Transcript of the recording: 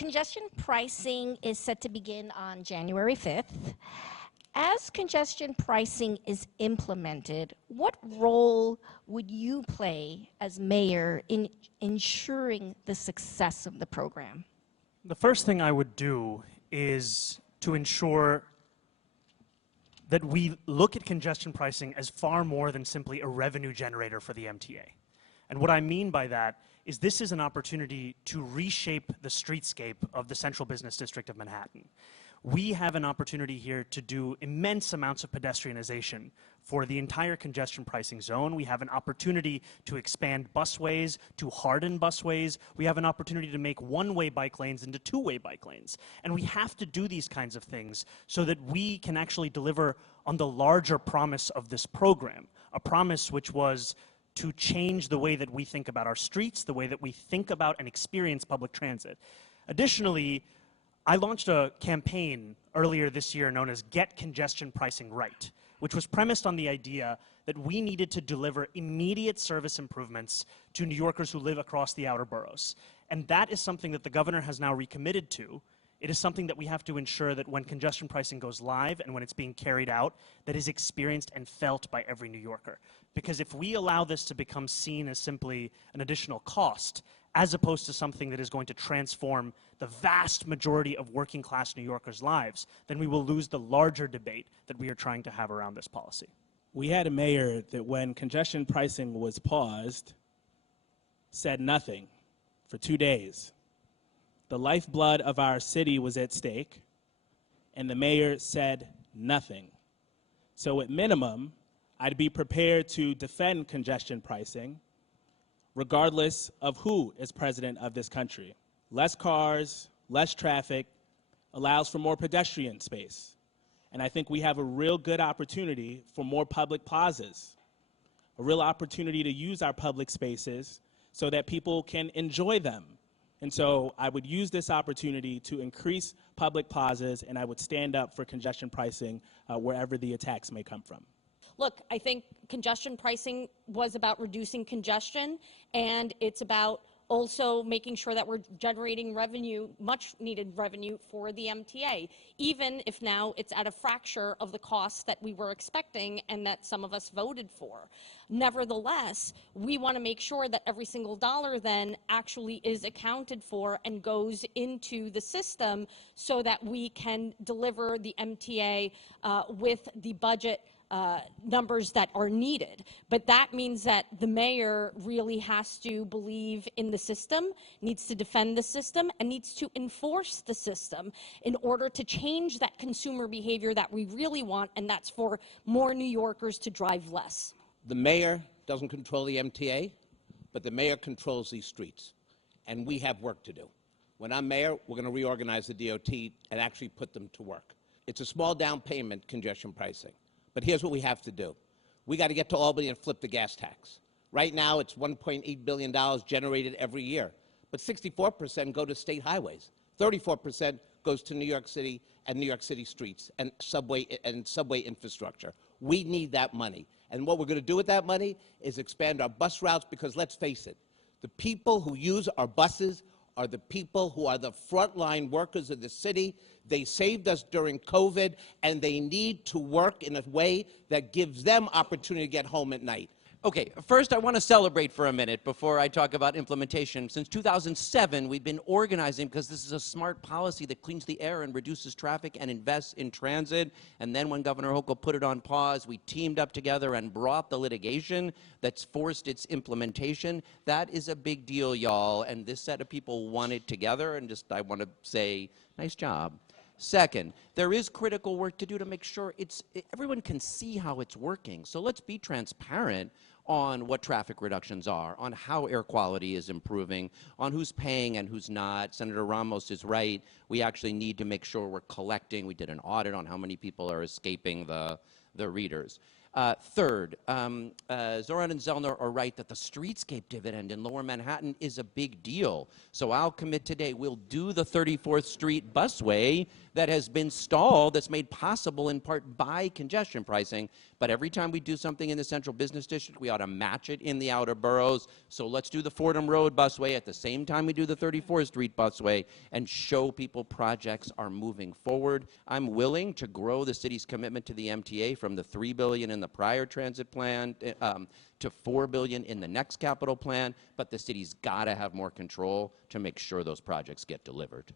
Congestion pricing is set to begin on January 5th. As congestion pricing is implemented, what role would you play as mayor in ensuring the success of the program? The first thing I would do is to ensure that we look at congestion pricing as far more than simply a revenue generator for the MTA. And what I mean by that is this is an opportunity to reshape the streetscape of the central business district of Manhattan. We have an opportunity here to do immense amounts of pedestrianization for the entire congestion pricing zone. We have an opportunity to expand busways, to harden busways. We have an opportunity to make one-way bike lanes into two-way bike lanes. And we have to do these kinds of things so that we can actually deliver on the larger promise of this program, a promise which was to change the way that we think about our streets, the way that we think about and experience public transit. Additionally, I launched a campaign earlier this year known as Get Congestion Pricing Right, which was premised on the idea that we needed to deliver immediate service improvements to New Yorkers who live across the outer boroughs. And that is something that the governor has now recommitted to. It is something that we have to ensure that when congestion pricing goes live and when it's being carried out, that is experienced and felt by every New Yorker. Because if we allow this to become seen as simply an additional cost, as opposed to something that is going to transform the vast majority of working class New Yorkers' lives, then we will lose the larger debate that we are trying to have around this policy. We had a mayor that when congestion pricing was paused, said nothing for 2 days. The lifeblood of our city was at stake, and the mayor said nothing. So at minimum, I'd be prepared to defend congestion pricing, regardless of who is president of this country. Less cars, less traffic, allows for more pedestrian space. And I think we have a real good opportunity for more public plazas, a real opportunity to use our public spaces so that people can enjoy them. And so I would use this opportunity to increase public plazas, and I would stand up for congestion pricing wherever the attacks may come from. Look, I think congestion pricing was about reducing congestion, and it's about also making sure that we're generating revenue, much needed revenue for the MTA, even if now it's at a fracture of the costs that we were expecting and that some of us voted for. Nevertheless, we want to make sure that every single dollar then actually is accounted for and goes into the system so that we can deliver the MTA with the budget numbers that are needed. But that means that the mayor really has to believe in the system, needs to defend the system, and needs to enforce the system in order to change that consumer behavior that we really want, and that's for more New Yorkers to drive less. The mayor doesn't control the MTA, but the mayor controls these streets, and we have work to do. When I'm mayor, we're going to reorganize the DOT and actually put them to work. It's a small down payment, congestion pricing. But here's what we have to do. We got to get to Albany and flip the gas tax. Right now, it's $1.8 billion generated every year. But 64% go to state highways. 34% goes to New York City and New York City streets and subway infrastructure. We need that money. And what we're going to do with that money is expand our bus routes, because let's face it, the people who use our buses are the people who are the frontline workers of the city. They saved us during COVID, and they need to work in a way that gives them opportunity to get home at night. Okay, first I want to celebrate for a minute before I talk about implementation. Since 2007, we've been organizing because this is a smart policy that cleans the air and reduces traffic and invests in transit. And then when Governor Hochul put it on pause, we teamed up together and brought the litigation that's forced its implementation. That is a big deal, y'all, and this set of people won it together, and I want to say, nice job. Second, there is critical work to do to make sure everyone can see how it's working. So let's be transparent on what traffic reductions are, on how air quality is improving, on who's paying and who's not. Senator Ramos is right. We actually need to make sure we're collecting. We did an audit on how many people are escaping the readers. Third, Zoran and Zellner are right that the streetscape dividend in Lower Manhattan is a big deal. So I'll commit today, we'll do the 34th Street busway that has been stalled, that's made possible in part by congestion pricing. But every time we do something in the central business district, we ought to match it in the outer boroughs. So let's do the Fordham Road busway at the same time we do the 34th Street busway and show people projects are moving forward. I'm willing to grow the city's commitment to the MTA from the $3 billion in the prior transit plan to $4 billion in the next capital plan, but the city's got to have more control to make sure those projects get delivered.